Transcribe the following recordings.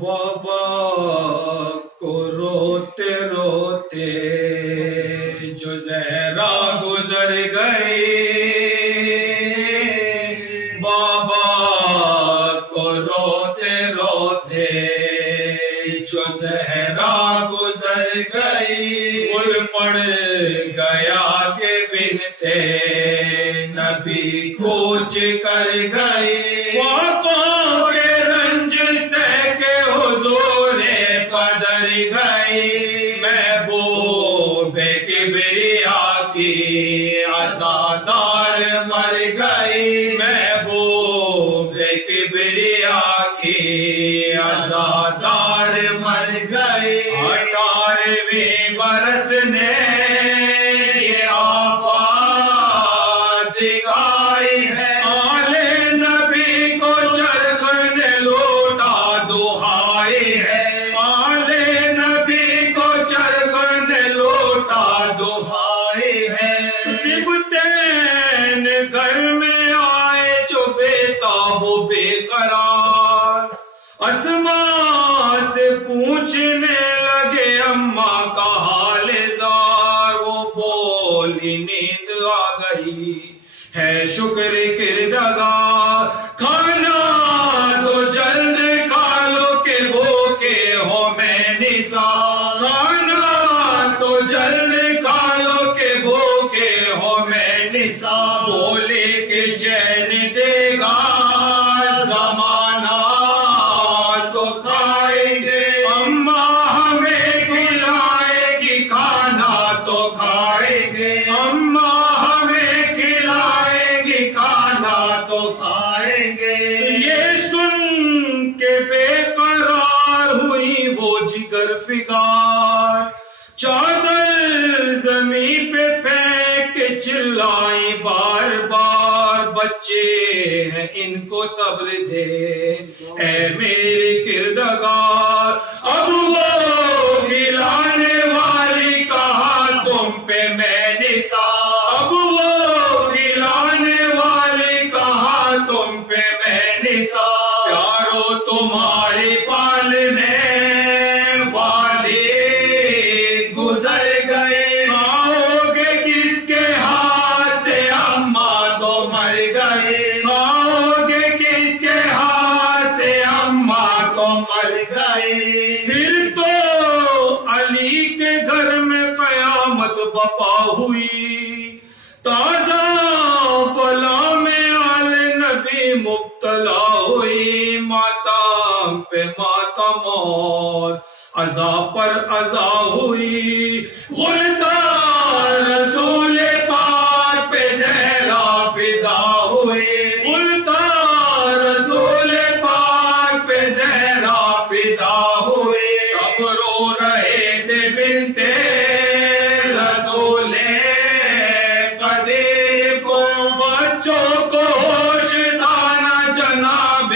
بابا کو روتے روتے جو زہرا گزر گئی، بابا کو روتے روتے جو زہرا گزر گئی، گل پڑ گیا کہ بنتے نبی کوچ کر گئی، واقعوں کے رنج سے کہ حضور قدر گئی، محبوب کبریا کی عزادار مر گئی، محبوب کبریا کی عزادار مر گئی، 18ویں برس نے یہ آفات دکھائی ہے، آل نبی کو چرخ نے لوٹا دہائی ہے، آل نبی کو چرخ نے لوٹا دہائی ہے، سبتین گھر میں آئے جو بے تاب و بے قرار، اسماء سے پوچھنے لگے اماں کا حال زار، وہ بولی نیند آ گئی ہے شکر کردگار، کھانا تو جلد کھا لو کہ بھوکے ہو میں نثار، کھانا تو جلد کھا لو کہ بھوکے ہو میں نثار، بولے کہ چین دے گا زمانہ تو کھائیں گے، اماں ہمیں کھلائے گی کھانا تو کھائیں گے، اماں ہمیں کھلائے گی کھانا تو کھائیں گے، یہ سن کے بے قرار ہوئی وہ جگر فگار، چادر زمین پہ پھینک کے چلائیں بار بار، بچے ہیں ان کو صبر دے اے میرے کردگار، اب وہ کھلانے والی کہا تم پہ میں نثار، اب وہ کھلانے والی کہا تم پہ میں نثار، پیارو تمہاری پالنے والی گزر گئے، کھاؤ گے کس کے ہاتھ سے اماں تو مر گئے، کھاؤ گے کس کے ہاتھ سے اماں تو مر گئے، پھر تو علی کے گھر میں قیامت بپا ہوئی، تازہ بلا میں آل نبی مبتلا ہوئی، ماتم پہ ماتم اور عزا پر عزا ہوئی، غلطان رسول پاک پہ زہرا فدا ہوئی، غلطان رسول پاک پہ زہرا فدا ہوئی، سب رو رہے تھے بنتے رسول قدیر کو، بچوں کو ہوش تھا نہ جناب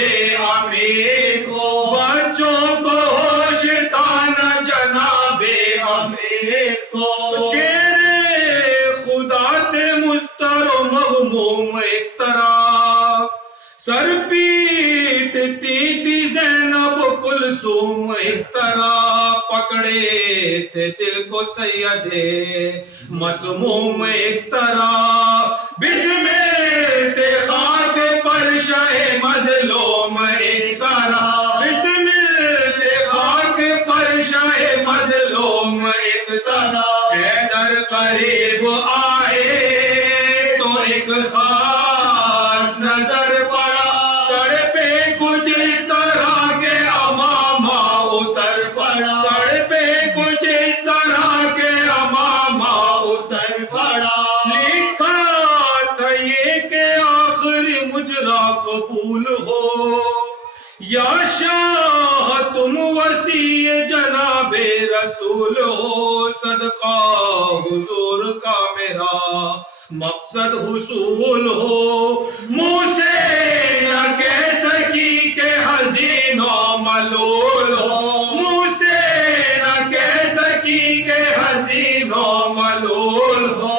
امیر کو، بچوں کو ہوش تھا نہ جناب امیر کو، شیر خدا تھے مستر و مغموم ایک طرف، سر پیٹتی تھی زینب کلثوم ایک طرف، پکڑے تھے دل کو سید مسموم ایک طرف، بسم تھے خاک پر شہ مظلوم ایک طرف، بسم تھے خاک پر شہ مظلوم ایک طرف، حیدر قریب آئے تو ایک خاک نظر پڑا، تڑپے کچھ اس طرح کے امامہ اتر پڑا، تڑپے کچھ اس طرح کے امامہ اتر پڑا، لکھا تھا یہ کہ آخری مجرا قبول ہو، یا شاہ تم وسیع جناب رسول ہو، صدقہ حضور کا میرا مقصد حصول ہو، منہ سے نہ کہہ سکی کہ حزین و ملول ہو، منہ سے نہ کہہ سکی کہ حزین و ملول ہو،